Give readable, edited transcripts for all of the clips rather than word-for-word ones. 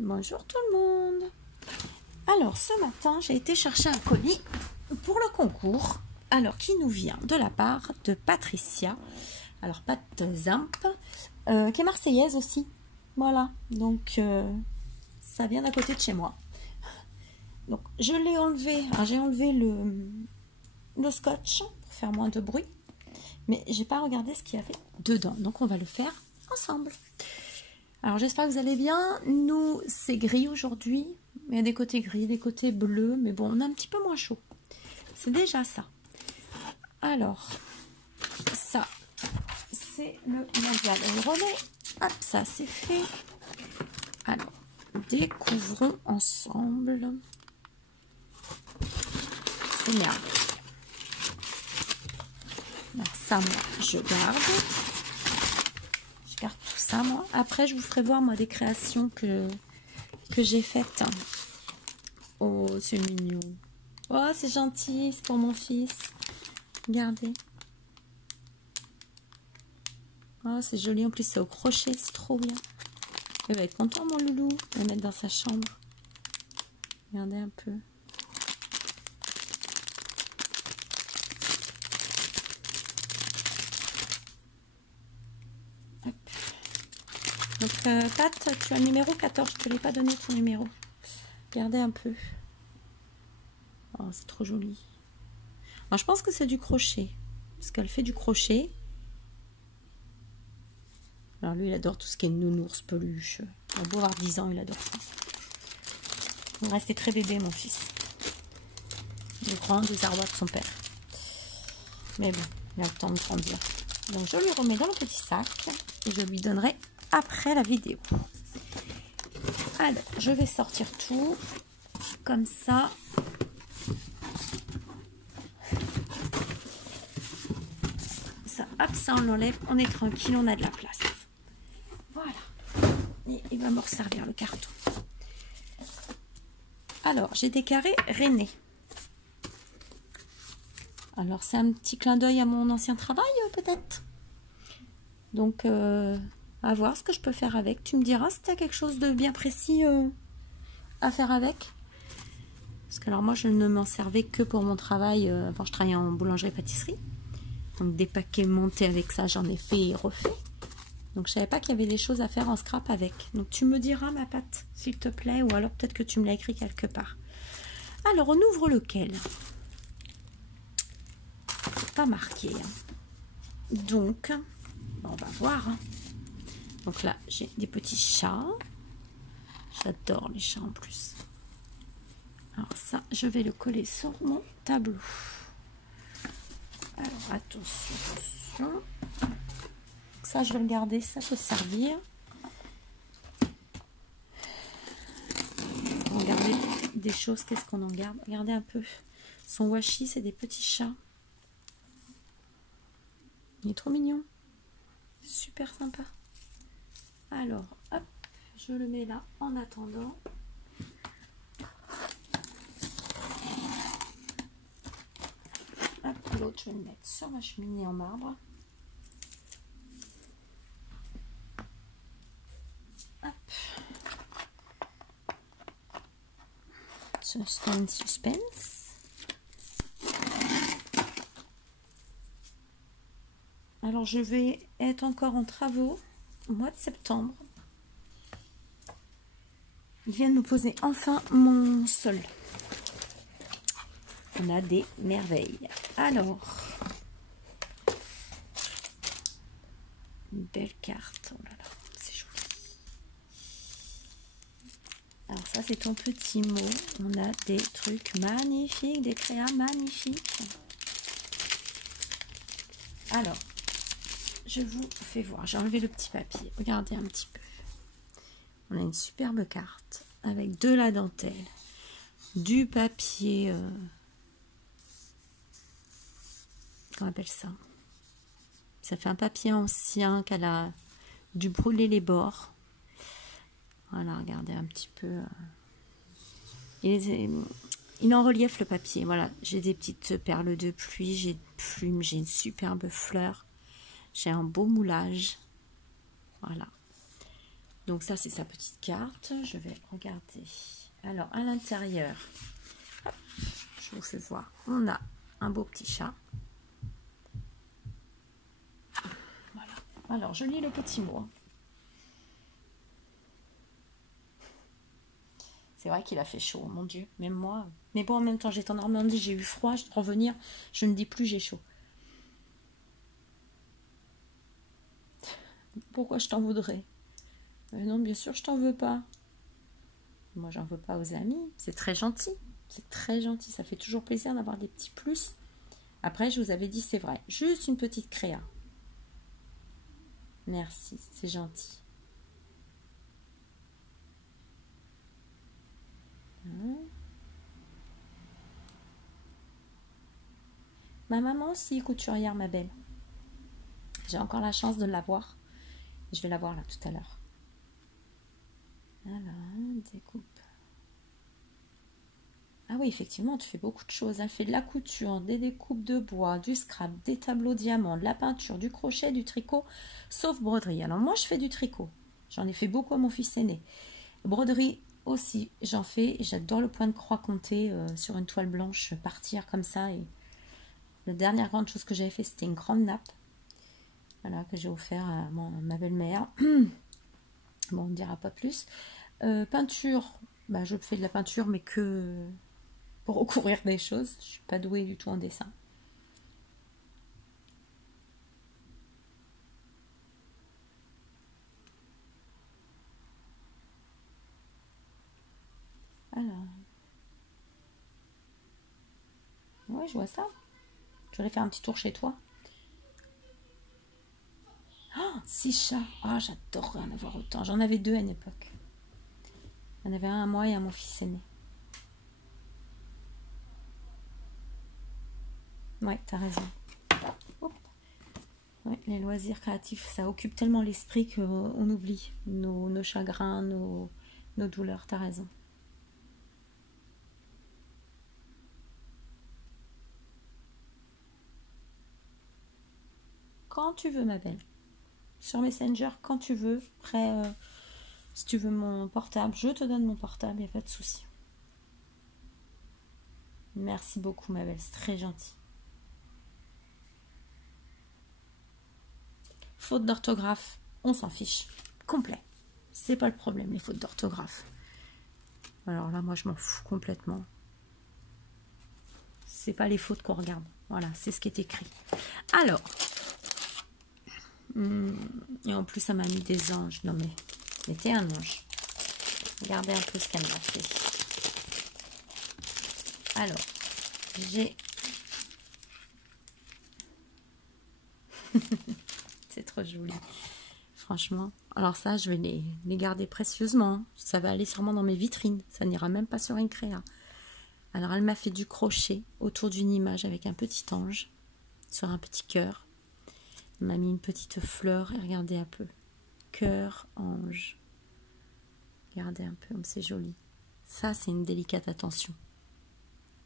Bonjour tout le monde. Alors ce matin j'ai été chercher un colis pour le concours, alors qui nous vient de la part de Patricia, alors Pat Zimp, qui est marseillaise aussi, voilà, donc ça vient d'à côté de chez moi. Donc je l'ai enlevé, j'ai enlevé le scotch pour faire moins de bruit, mais j'ai pas regardé ce qu'il y avait dedans, donc on va le faire ensemble. Alors j'espère que vous allez bien. Nous c'est gris aujourd'hui, il y a des côtés gris, des côtés bleus, mais bon on a un petit peu moins chaud, c'est déjà ça. Alors ça c'est le mondial, on remet, hop, ça c'est fait. Alors découvrons ensemble, c'est merveilleux. Alors ça moi je garde tout ça moi. Après je vous ferai voir moi des créations que j'ai faites. Oh c'est mignon. Oh c'est gentil, c'est pour mon fils. Regardez. Oh c'est joli, en plus c'est au crochet, c'est trop bien. Il va être content mon loulou, il va le mettre dans sa chambre. Regardez un peu. Hop. Donc Pat, tu as le numéro 14, je ne te l'ai pas donné ton numéro. Regardez un peu. Oh, c'est trop joli. Alors, je pense que c'est du crochet, parce qu'elle fait du crochet. Alors lui, il adore tout ce qui est nounours, peluche. Il a beau avoir 10 ans, il adore ça. Il va rester très bébé, mon fils. Le grand désarroi de son père. Mais bon, il a le temps de grandir. Donc je lui remets dans le petit sac et je lui donnerai après la vidéo. Alors, je vais sortir tout comme ça. Ça, hop, ça on l'enlève, on est tranquille, on a de la place. Voilà. Et il va me resservir le carton. Alors, j'ai des carrés rennais. Alors, c'est un petit clin d'œil à mon ancien travail, peut-être. Donc, à voir ce que je peux faire avec. Tu me diras si tu as quelque chose de bien précis à faire avec. Parce que alors moi, je ne m'en servais que pour mon travail. Avant, je travaillais en boulangerie-pâtisserie. Donc, des paquets montés avec ça, j'en ai fait et refait. Donc, je savais pas qu'il y avait des choses à faire en scrap avec. Donc, tu me diras, ma Pat, s'il te plaît. Ou alors, peut-être que tu me l'as écrit quelque part. Alors, on ouvre lequel? Pas marqué. Hein. Donc, on va voir. Hein. Donc là, j'ai des petits chats. J'adore les chats en plus. Alors ça, je vais le coller sur mon tableau. Alors, attention, attention. Ça, je vais le garder. Ça peut servir. On va garder des choses. Qu'est-ce qu'on en garde? Regardez un peu. Son washi, c'est des petits chats. Il est trop mignon. Super sympa. Alors, hop, je le mets là en attendant. Hop, l'autre, je vais le mettre sur ma cheminée en marbre. Hop. Suspense. Alors, je vais être encore en travaux au mois de septembre. Ils viennent nous poser enfin mon sol. On a des merveilles. Alors, une belle carte. Oh là là, c'est joli. Alors ça, c'est ton petit mot. On a des trucs magnifiques, des créas magnifiques. Alors, je vous fais voir. J'ai enlevé le petit papier. Regardez un petit peu. On a une superbe carte avec de la dentelle, du papier. Qu'on appelle ça? Ça fait un papier ancien qu'elle a dû brûler les bords. Voilà, regardez un petit peu. Il est en relief le papier. Voilà, j'ai des petites perles de pluie, j'ai des plumes, j'ai une superbe fleur. J'ai un beau moulage. Voilà. Donc ça, c'est sa petite carte. Je vais regarder. Alors, à l'intérieur, je vous fais voir. On a un beau petit chat. Voilà. Alors, je lis le petit mot. C'est vrai qu'il a fait chaud, mon Dieu. Même moi. Mais bon, en même temps, j'étais en Normandie, j'ai eu froid. Je dois revenir. Je ne dis plus j'ai chaud. Pourquoi je t'en voudrais? Non, bien sûr, je t'en veux pas. Moi, j'en veux pas aux amis. C'est très gentil. C'est très gentil. Ça fait toujours plaisir d'avoir des petits plus. Après, je vous avais dit, c'est vrai. Juste une petite créa. Merci, c'est gentil. Ma maman aussi est couturière, ma belle. J'ai encore la chance de la voir. Je vais la voir là tout à l'heure. Alors, découpe. Ah oui, effectivement, tu fais beaucoup de choses. Elle fait de la couture, des découpes de bois, du scrap, des tableaux diamants, de la peinture, du crochet, du tricot, sauf broderie. Alors moi, je fais du tricot. J'en ai fait beaucoup à mon fils aîné. Broderie aussi, j'en fais. J'adore le point de croix compté sur une toile blanche, partir comme ça. Et la dernière grande chose que j'avais fait, c'était une grande nappe. Voilà, que j'ai offert à ma belle-mère. Bon, on ne dira pas plus. Peinture, bah, je fais de la peinture, mais que pour recouvrir des choses. Je ne suis pas douée du tout en dessin. Alors. Ouais, je vois ça. Je vais faire un petit tour chez toi. Oh, 6 chats. Ah, oh, j'adorerais en avoir autant. J'en avais 2 à une époque. J'en avais un à moi et à mon fils aîné. Ouais, t'as raison. Ouais, les loisirs créatifs, ça occupe tellement l'esprit qu'on oublie nos chagrins, nos douleurs. T'as raison. Quand tu veux, ma belle. Sur Messenger, quand tu veux. Après, si tu veux mon portable, je te donne mon portable, il n'y a pas de souci. Merci beaucoup, ma belle, c'est très gentil. Faute d'orthographe, on s'en fiche. Complet. C'est pas le problème, les fautes d'orthographe. Alors là, moi, je m'en fous complètement. C'est pas les fautes qu'on regarde. Voilà, c'est ce qui est écrit. Alors. Et en plus, ça m'a mis des anges. Non, mais t'es un ange. Regardez un peu ce qu'elle m'a fait. Alors, j'ai... C'est trop joli. Franchement. Alors ça, je vais les garder précieusement. Ça va aller sûrement dans mes vitrines. Ça n'ira même pas sur une créa. Alors, elle m'a fait du crochet autour d'une image avec un petit ange sur un petit cœur. Elle m'a mis une petite fleur. Et regardez un peu. Cœur, ange. Regardez un peu comme c'est joli. Ça, c'est une délicate attention.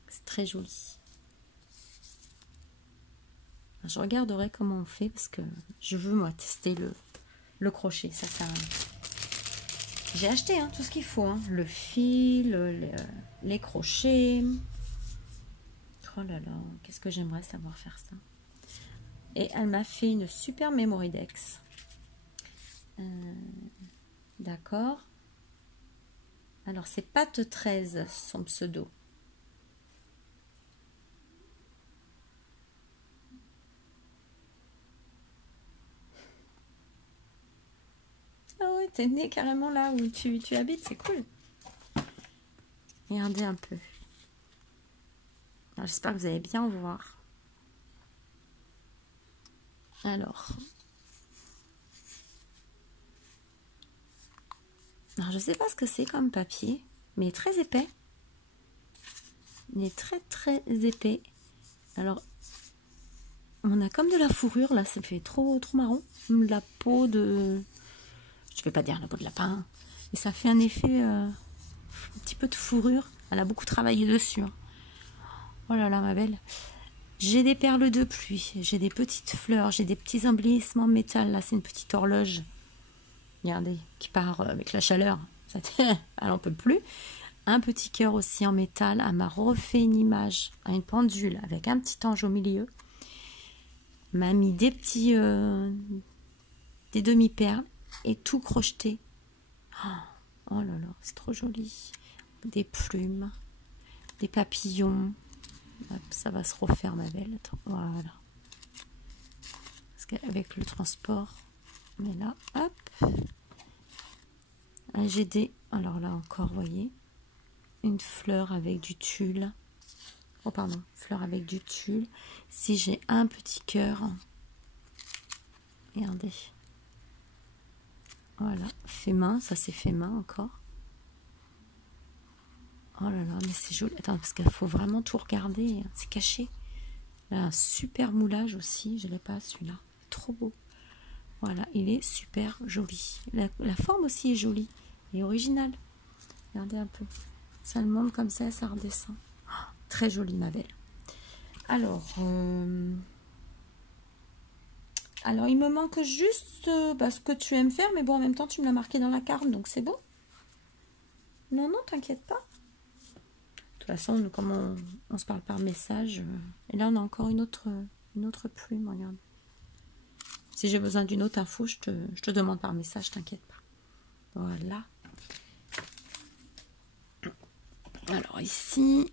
C'est très joli. Je regarderai comment on fait parce que je veux moi tester le crochet. Ça j'ai acheté tout ce qu'il faut. Le fil, les crochets. Oh là là, qu'est-ce que j'aimerais savoir faire ça. Et elle m'a fait une super Memory Dex. D'accord. Alors c'est Pat 13 son pseudo. Ah ouais, t'es né carrément là où tu habites, c'est cool. Regardez un peu. J'espère que vous allez bien voir. Alors, je sais pas ce que c'est comme papier, mais il est très épais. Il est très très épais. Alors, on a comme de la fourrure là, ça fait trop marron. La peau de... Je vais pas dire la peau de lapin. Et ça fait un effet, un petit peu de fourrure. Elle a beaucoup travaillé dessus. Oh là là, ma belle. J'ai des perles de pluie, j'ai des petites fleurs, j'ai des petits embellissements en métal. Là, c'est une petite horloge. regardez, qui part avec la chaleur. Ça, elle n'en peut plus. Un petit cœur aussi en métal. Elle m'a refait une image à une pendule avec un petit ange au milieu. M'a mis des petits, des demi-perles et tout crocheté. Oh là là, c'est trop joli. Des plumes, des papillons. Hop, ça va se refaire, ma belle. Attends, voilà. Parce qu'avec le transport, mais là, hop. J'ai des... Alors là encore, vous voyez, une fleur avec du tulle. Oh pardon, fleur avec du tulle. Si j'ai un petit cœur, regardez. Voilà, fait main, ça c'est fait main encore. Oh là là, mais c'est joli. Attends, parce qu'il faut vraiment tout regarder, c'est caché. Là, un super moulage aussi, je l'ai pas celui-là. Trop beau. Voilà, il est super joli. La forme aussi est jolie et originale. Regardez un peu. Ça le monte comme ça redescend. Oh, très joli, ma belle. Alors, il me manque juste ce que tu aimes faire, mais bon, en même temps, tu me l'as marqué dans la carte, donc c'est bon. Non, non, t'inquiète pas. De toute façon, comme on se parle par message, et là, on a encore une autre plume, regarde. Si j'ai besoin d'une autre info, je te demande par message, t'inquiète pas. Voilà. Alors, ici.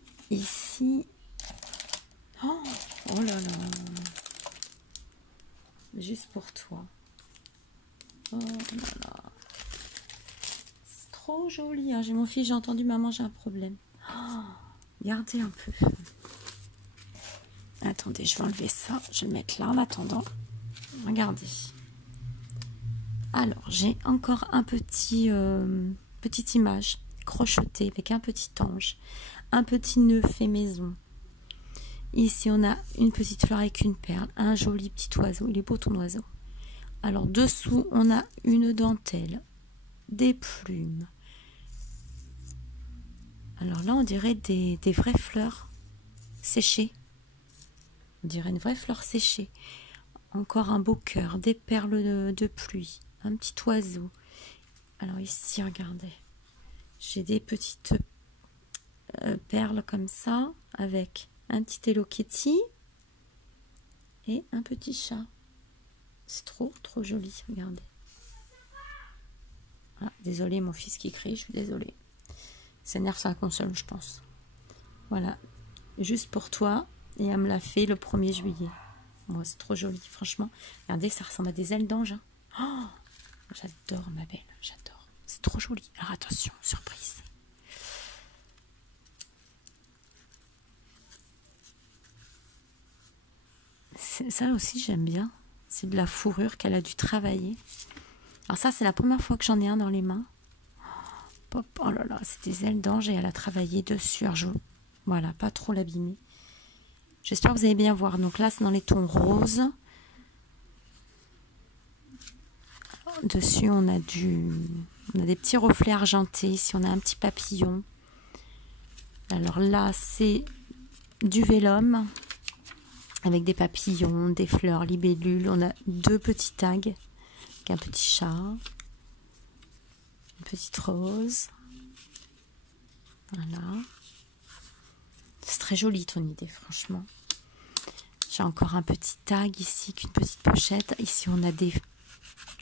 Oh, oh là là. Juste pour toi. Oh là là. C'est trop joli. Hein. J'ai mon fils, j'ai entendu maman, j'ai un problème. Oh, regardez un peu. Attendez, je vais enlever ça. Je vais le mettre là en attendant. Regardez. Alors, j'ai encore un petite image crochetée avec un petit ange. Un petit nœud fait maison. Ici, on a une petite fleur avec une perle. Un joli petit oiseau. Il est beau ton oiseau. Alors, dessous, on a une dentelle. Des plumes. Alors là, on dirait des vraies fleurs séchées. On dirait une vraie fleur séchée. Encore un beau cœur, des perles de pluie, un petit oiseau. Alors ici, regardez. J'ai des petites perles comme ça, avec un petit Hello Kitty et un petit chat. C'est trop joli, regardez. Ah, désolé, mon fils qui crie, je suis désolée. Ça énerve sa console, je pense. Voilà, juste pour toi. Et elle me l'a fait le 1er juillet. Moi, c'est trop joli, franchement. Regardez, ça ressemble à des ailes d'ange. Hein. Oh, j'adore, ma belle, j'adore. C'est trop joli. Alors attention, surprise. Ça aussi, j'aime bien. C'est de la fourrure qu'elle a dû travailler. Alors ça, c'est la première fois que j'en ai un dans les mains. Pop, oh là là, c'est des ailes d'ange et elle a travaillé dessus. Alors, voilà, pas trop l'abîmer. J'espère que vous allez bien voir. Donc là, c'est dans les tons roses. Dessus, on a des petits reflets argentés. Ici, on a un petit papillon. Alors là, c'est du vélum avec des papillons, des fleurs, libellules. On a 2 petits tags avec un petit chat, une petite rose. Voilà. C'est très joli ton idée, franchement. J'ai encore un petit tag ici, qu'une petite pochette. Ici, on a des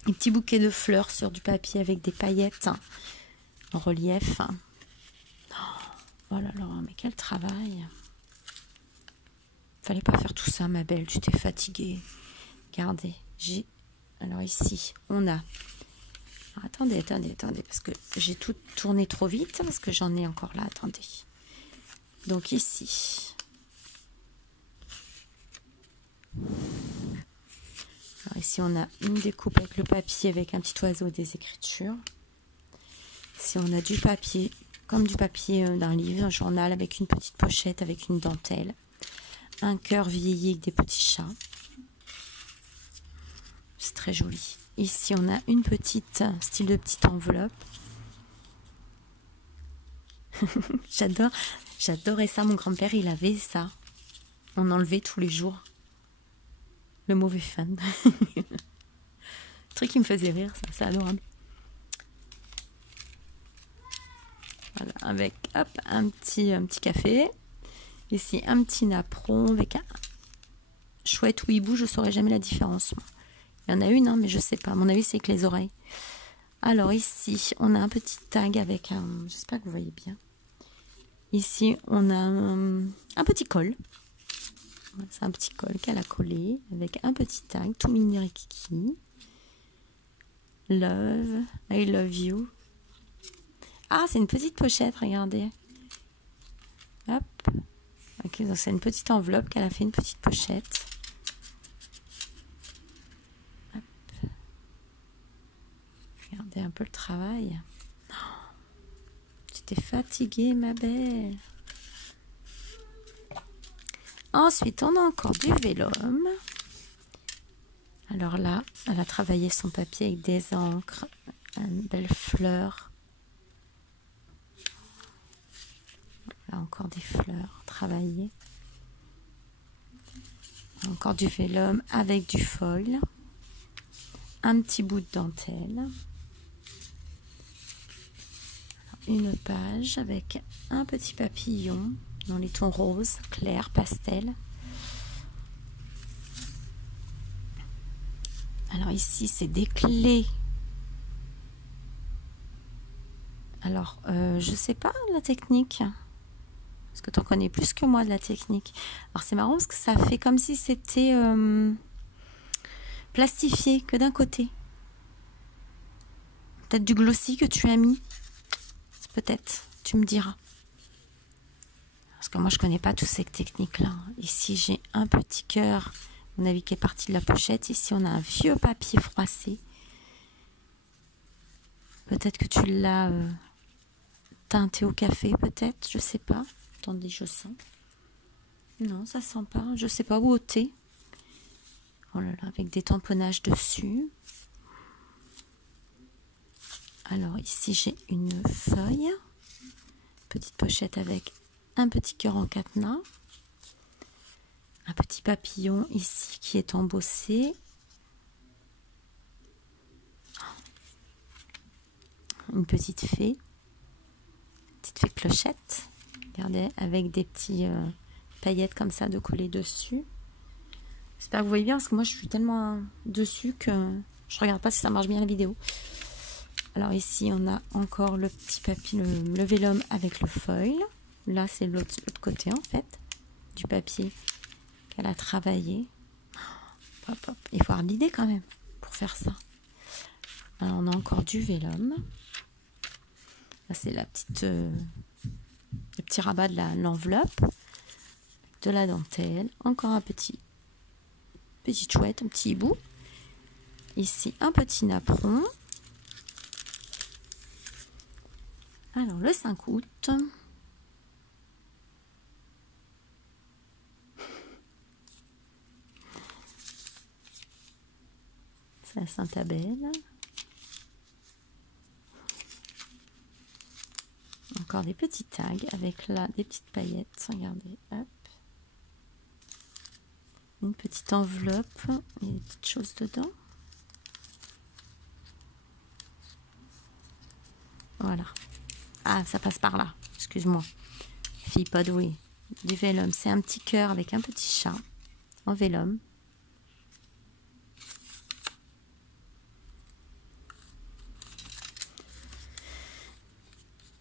petits bouquets de fleurs sur du papier avec des paillettes en relief. Oh là là, mais quel travail. Fallait pas faire tout ça, ma belle, tu t'es fatiguée. Regardez, alors ici, on a... Alors, attendez, parce que j'ai tout tourné trop vite, parce que j'en ai encore là, attendez. Donc ici... Alors ici, on a une découpe avec le papier, avec un petit oiseau, des écritures. Ici, on a du papier, comme du papier d'un livre, un journal, avec une petite pochette, avec une dentelle. Un cœur vieilli avec des petits chats. C'est très joli. Ici, on a une petite, style de petite enveloppe. J'adorais ça. Mon grand-père, il avait ça. On enlevait tous les jours. Le mauvais fan. Le truc qui me faisait rire, ça, c'est adorable. Voilà, avec hop, un petit café. Ici, un petit napperon avec un chouette ou hibou, je ne saurais jamais la différence. Il y en a une, hein, mais je ne sais pas. À mon avis, c'est avec les oreilles. Alors ici, on a un petit tag avec un... J'espère que vous voyez bien. Ici, on a un petit col. C'est un petit col qu'elle a collé avec un petit tag, tout mini rikiki. Love, I love you. Ah, c'est une petite pochette, regardez. Hop. Ok, donc c'est une petite enveloppe qu'elle a fait, une petite pochette. Hop. Regardez un peu le travail. Oh, tu t'es fatiguée, ma belle. Ensuite, on a encore du vélum. Alors là, elle a travaillé son papier avec des encres, une belle fleur. Là encore des fleurs travaillées. Encore du vélum avec du foil. Un petit bout de dentelle. Une page avec un petit papillon dans les tons roses, clair, pastel. Alors ici, c'est des clés. Alors, je sais pas la technique. Parce que tu en connais plus que moi de la technique. Alors c'est marrant parce que ça fait comme si c'était plastifié que d'un côté. Peut-être du glossy que tu as mis. Peut-être, tu me diras. Parce que moi je connais pas toutes ces techniques-là. Ici j'ai un petit cœur, à mon avis qui est parti de la pochette. Ici on a un vieux papier froissé. Peut-être que tu l'as teinté au café, peut-être, je sais pas. Attendez, je sens. Non, ça sent pas. Je sais pas, ou au thé. Oh là là, avec des tamponnages dessus. Alors ici, j'ai une feuille. Petite pochette avec un petit cœur en cadenas. Un petit papillon ici qui est embossé. Une petite fée. Petite fée clochette. Regardez, avec des petits paillettes comme ça de coller dessus. J'espère que vous voyez bien parce que moi je suis tellement dessus que je regarde pas si ça marche bien la vidéo. Alors ici on a encore le petit papier, le vélum avec le foil. Là c'est l'autre côté en fait du papier qu'elle a travaillé. Hop, hop. Il faut avoir l'idée quand même pour faire ça. Alors on a encore du vélum. Là c'est la petite... le petit rabat de l'enveloppe, de la dentelle, encore un petit chouette, un petit hibou. Ici, un petit napperon. Alors, le 5 août. C'est la Saint-Abel. Encore des petits tags avec là des petites paillettes. Regardez, hop. Une petite enveloppe et des petites choses dedans. Voilà. Ah, ça passe par là. Excuse-moi. Fille pas douée. Du vélum. C'est un petit cœur avec un petit chat en vélum.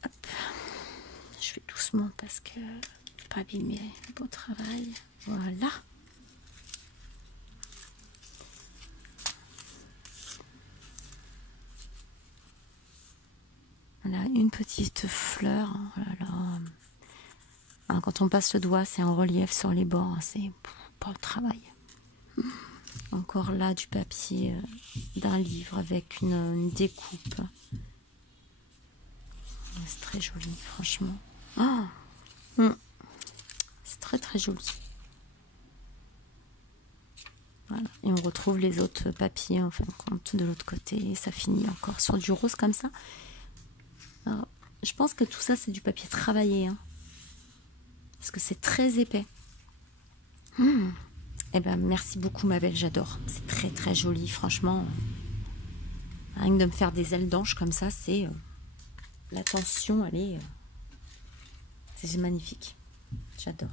Hop. Je fais doucement parce que pas abîmer le beau travail. Voilà. Voilà, une petite fleur. Oh là là. Alors, quand on passe le doigt, c'est en relief sur les bords. Hein, c'est pas le travail. Encore là, du papier d'un livre avec une découpe. C'est très joli, franchement. Oh, c'est très très joli. Voilà. Et on retrouve les autres papiers en fin de compte de l'autre côté. Et ça finit encore sur du rose comme ça. Alors, je pense que tout ça c'est du papier travaillé. Hein, parce que c'est très épais. Eh ben, merci beaucoup ma belle, j'adore. C'est très très joli, franchement. Rien que de me faire des ailes d'ange comme ça, c'est... l'attention, elle est C'est magnifique. J'adore.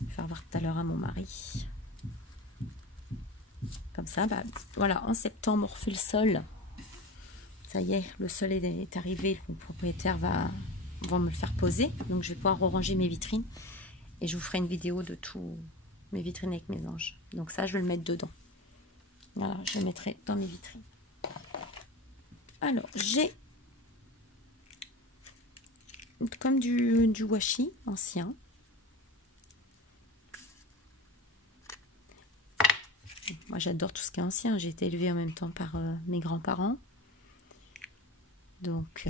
Je vais faire voir tout à l'heure à mon mari. Comme ça, bah, voilà, en septembre, on refait le sol. Ça y est, le sol est arrivé. Le propriétaire va me le faire poser. Donc, je vais pouvoir ranger mes vitrines. Et je vous ferai une vidéo de tous mes vitrines avec mes anges. Donc ça, je vais le mettre dedans. Voilà, je le mettrai dans mes vitrines. Alors, j'ai comme du washi ancien. Moi, j'adore tout ce qui est ancien. J'ai été élevée en même temps par mes grands-parents. Donc,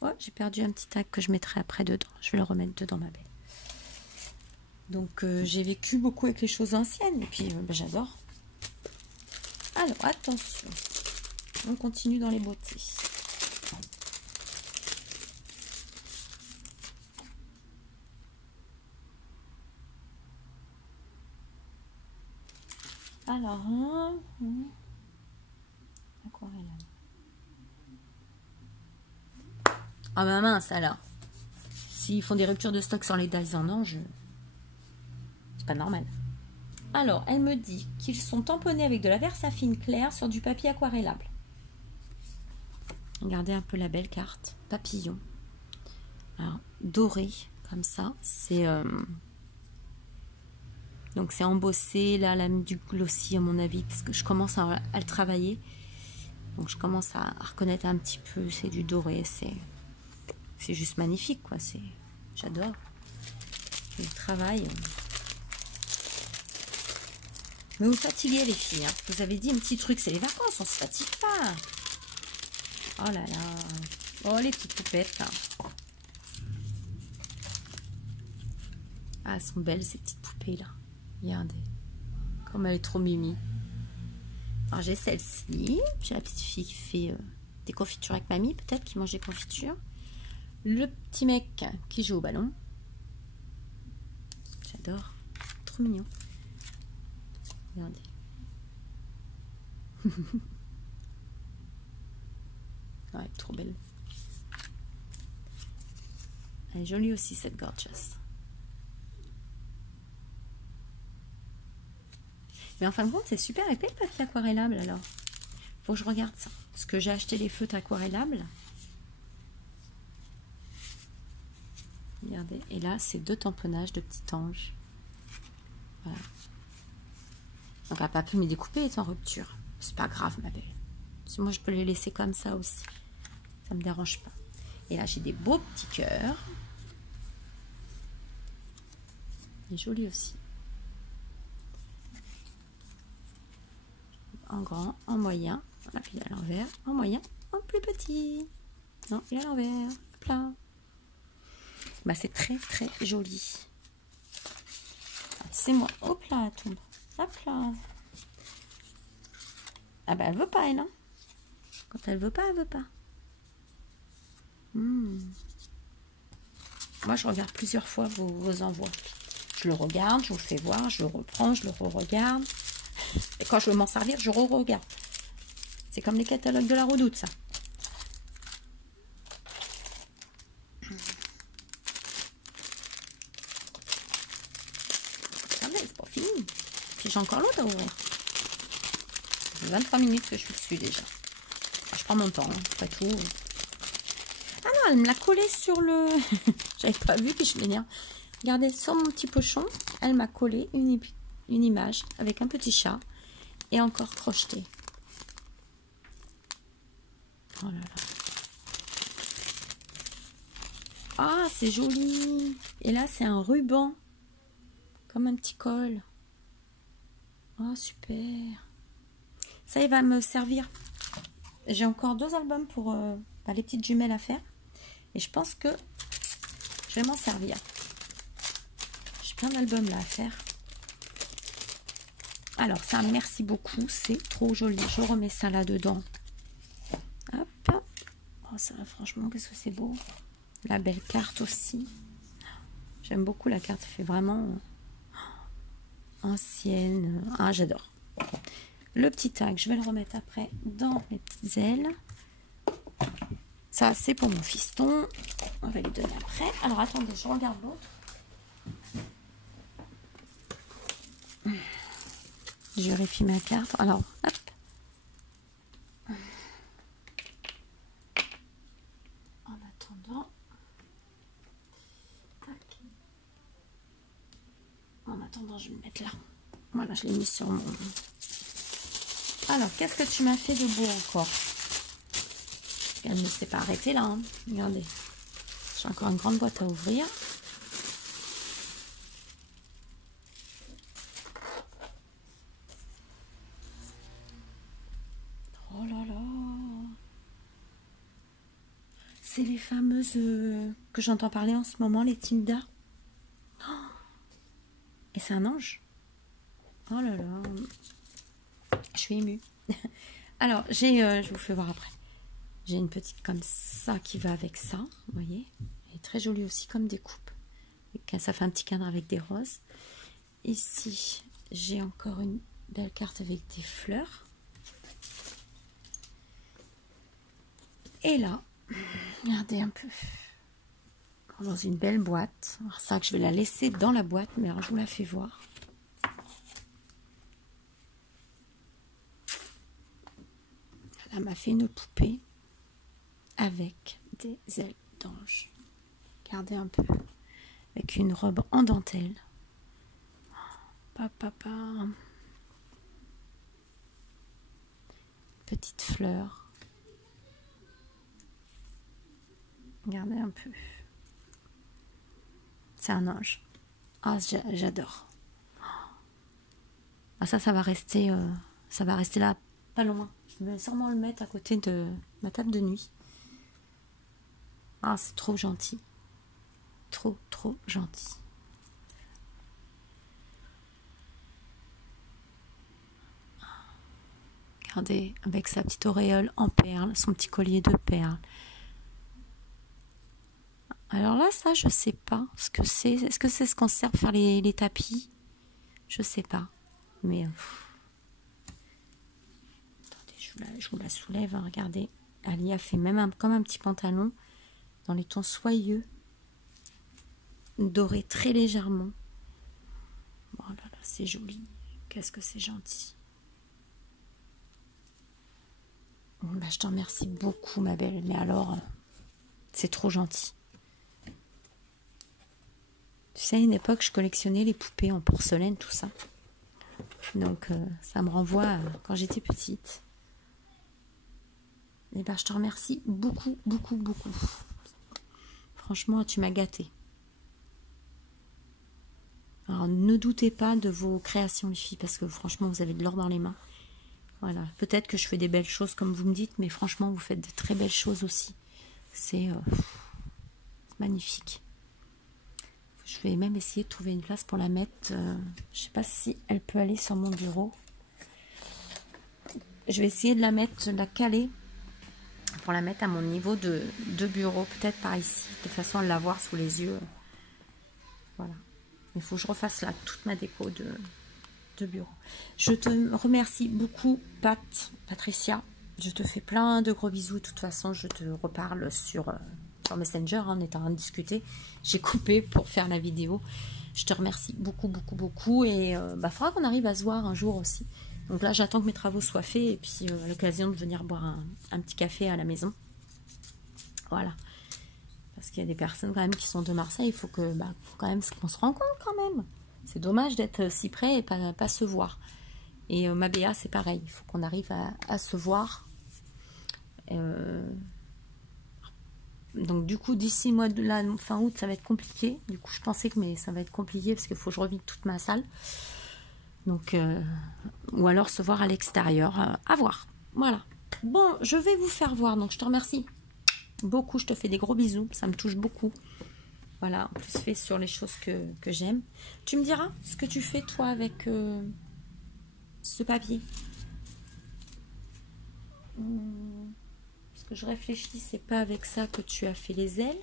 ouais, j'ai perdu un petit tag que je mettrai après dedans. Je vais le remettre dedans, ma belle. Donc, j'ai vécu beaucoup avec les choses anciennes. Et puis, ben, j'adore. Alors, attention. On continue dans les beautés. Alors, aquarelle. Ah bah mince, alors. S'ils font des ruptures de stock sur les dalles en ange, c'est pas normal. Alors, elle me dit qu'ils sont tamponnés avec de la Versafine claire sur du papier aquarellable. Regardez un peu la belle carte. Papillon. Alors, doré, comme ça. C'est... donc, c'est embossé. Là, elle a mis du glossy, à mon avis, parce que je commence à le travailler. Donc, je commence à reconnaître un petit peu. C'est du doré. C'est juste magnifique, quoi. J'adore. Le travail... Mais vous fatiguez les filles, hein. Vous avez dit un petit truc, c'est les vacances, on se fatigue pas. Oh là là. Oh les petites poupettes. Hein. Ah, elles sont belles ces petites poupées là. Regardez. Comme elle est trop mimi. Alors j'ai celle-ci. J'ai la petite fille qui fait des confitures avec mamie, peut-être, qui mange des confitures. Le petit mec qui joue au ballon. J'adore. Trop mignon. Regardez. Ouais, trop belle. Elle est jolie aussi cette Gorgeous. Mais en fin de compte, c'est super épais le papier aquarellable alors. Faut que je regarde ça. Parce que j'ai acheté les feutres aquarellables. Regardez. Et là, c'est 2 tamponnages de petits anges. Voilà. Donc, elle n'a pas pu me découper, elle est en rupture. C'est pas grave, ma belle. Moi, je peux les laisser comme ça aussi. Ça me dérange pas. Et là, j'ai des beaux petits cœurs. Il est joli aussi. En grand, en moyen. Voilà, puis il est à l'envers. En moyen, en plus petit. Non, il est à l'envers. Hop là. Bah, c'est très, très joli. C'est moi. Hop là, elle tombe. Hop là. Ah bah elle veut pas, elle, hein. Quand elle veut pas, elle veut pas. Moi, je regarde plusieurs fois vos envois. Je le regarde, je vous fais voir, je le reprends, je le re-regarde. Et quand je veux m'en servir, je re-regarde. C'est comme les catalogues de la Redoute, ça. Attendez, c'est pas fini. Puis j'ai encore l'autre à ouvrir. 23 minutes que je suis dessus déjà. Je prends mon temps, hein, pas tout. Ah non, elle me l'a collé sur le... J'avais pas vu, puis je m'énerve. Regardez, sur mon petit pochon, elle m'a collé une image avec un petit chat et encore crocheté. Oh là là. Ah, c'est joli. Et là, c'est un ruban. Comme un petit col. Oh, super. Ça, il va me servir. J'ai encore 2 albums pour les petites jumelles à faire. Et je pense que je vais m'en servir. J'ai plein d'albums là à faire. Alors, ça, merci beaucoup. C'est trop joli. Je remets ça là-dedans. Hop. Oh, ça, franchement, qu'est-ce que c'est beau. La belle carte aussi. J'aime beaucoup la carte. Elle fait vraiment ancienne. Ah, j'adore. Le petit tag, je vais le remettre après dans mes petites ailes. Ça, c'est pour mon fiston. On va lui donner après. Alors, attendez, je regarde l'autre. Je vérifie ma carte. Alors, hop. En attendant. Tac. En attendant, je vais me mettre là. Voilà, je l'ai mis sur mon... Alors, qu'est-ce que tu m'as fait de beau encore? Elle ne s'est pas arrêtée là. Hein. Regardez. J'ai encore une grande boîte à ouvrir. Oh là là. C'est les fameuses que j'entends parler en ce moment, les Tilda. Oh, et c'est un ange. Oh là là. Je suis émue. Alors, je vous fais voir après. J'ai une petite comme ça qui va avec ça. Vous voyez? Elle est très jolie aussi, comme des coupes. Et ça fait un petit cadre avec des roses. Ici, j'ai encore une belle carte avec des fleurs. Et là, regardez un peu. Dans une belle boîte. Alors ça, que je vais la laisser dans la boîte, mais alors je vous la fais voir. Elle m'a fait une poupée avec des ailes d'ange. Regardez un peu. Avec une robe en dentelle. Papa. Petite fleur. Regardez un peu. C'est un ange. Ah, j'adore. Ah, ça va rester là, pas loin. Je vais sûrement le mettre à côté de ma table de nuit. Ah, c'est trop gentil. Trop gentil. Regardez, avec sa petite auréole en perles, son petit collier de perles. Alors là, ça, je sais pas ce que c'est. Est-ce que c'est ce qu'on sert pour faire les tapis? Je sais pas. Mais... attendez, je vous la soulève. Hein, regardez. Ali a fait même comme un petit pantalon dans les tons soyeux. Doré très légèrement. Oh là là, c'est joli. Qu'est-ce que c'est gentil. Bah, je te remercie beaucoup, ma belle. Mais alors, c'est trop gentil. Tu sais, à une époque, je collectionnais les poupées en porcelaine, tout ça. Donc, ça me renvoie à quand j'étais petite. Et ben, je te remercie beaucoup. Franchement, tu m'as gâtée. Alors, ne doutez pas de vos créations, les filles, parce que franchement, vous avez de l'or dans les mains. Voilà. Peut-être que je fais des belles choses, comme vous me dites, mais franchement, vous faites de très belles choses aussi. C'est magnifique. Je vais même essayer de trouver une place pour la mettre. Je sais pas si elle peut aller sur mon bureau. Je vais essayer de la mettre, de la caler pour la mettre à mon niveau de bureau, peut-être par ici, de façon à l'avoir sous les yeux. Voilà. Il faut que je refasse là toute ma déco de bureau. Je te remercie beaucoup, Patricia. Je te fais plein de gros bisous. De toute façon, je te reparle sur Messenger, hein, on est en train de discuter. J'ai coupé pour faire la vidéo. Je te remercie beaucoup. Et il faudra qu'on arrive à se voir un jour aussi. Donc là, j'attends que mes travaux soient faits. Et puis, à l'occasion de venir boire un petit café à la maison. Voilà. Parce qu'il y a des personnes quand même qui sont de Marseille. Il faut que, faut quand même qu'on se rencontre quand même. C'est dommage d'être si près et pas se voir. Et ma Béa, c'est pareil. Il faut qu'on arrive à se voir. Donc du coup, d'ici mois de la fin août, ça va être compliqué. Du coup, je pensais que ça va être compliqué parce qu'il faut que je revide toute ma salle. Donc, ou alors se voir à l'extérieur. À voir. Voilà. Bon, je vais vous faire voir. Donc, je te remercie beaucoup. Je te fais des gros bisous. Ça me touche beaucoup. Voilà. En plus, fait sur les choses que j'aime. Tu me diras ce que tu fais, toi, avec ce papier. Parce que je réfléchis, c'est pas avec ça que tu as fait les ailes.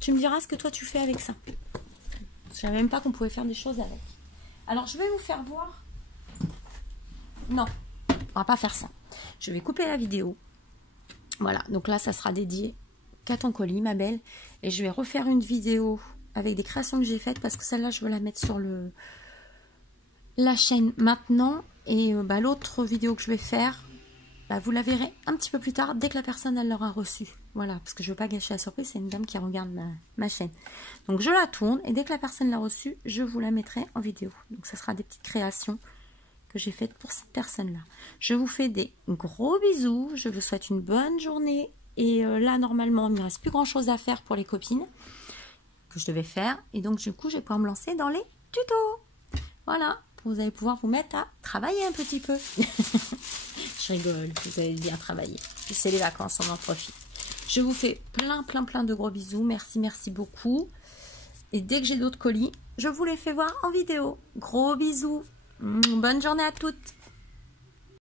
Tu me diras ce que toi, tu fais avec ça. Je savais même pas qu'on pouvait faire des choses avec. Alors, je vais vous faire voir. Non, on va pas faire ça. Je vais couper la vidéo. Voilà, donc là, ça sera dédié qu'à ton colis, ma belle. Et je vais refaire une vidéo avec des créations que j'ai faites parce que celle-là, je veux la mettre sur la chaîne maintenant. Et l'autre vidéo que je vais faire, vous la verrez un petit peu plus tard, dès que la personne elle l'aura reçue. Voilà, parce que je ne veux pas gâcher la surprise, c'est une dame qui regarde ma chaîne. Donc je la tourne et dès que la personne l'a reçue, je vous la mettrai en vidéo. Donc ça sera des petites créations que j'ai faites pour cette personne-là. Je vous fais des gros bisous, je vous souhaite une bonne journée. Et là, normalement, il ne me reste plus grand-chose à faire pour les copines que je devais faire. Et donc, du coup, je vais pouvoir me lancer dans les tutos. Voilà, vous allez pouvoir vous mettre à travailler un petit peu. Je rigole, vous allez bien travailler. C'est les vacances, on en profite. Je vous fais plein de gros bisous. Merci beaucoup. Et dès que j'ai d'autres colis, je vous les fais voir en vidéo. Gros bisous. Bonne journée à toutes.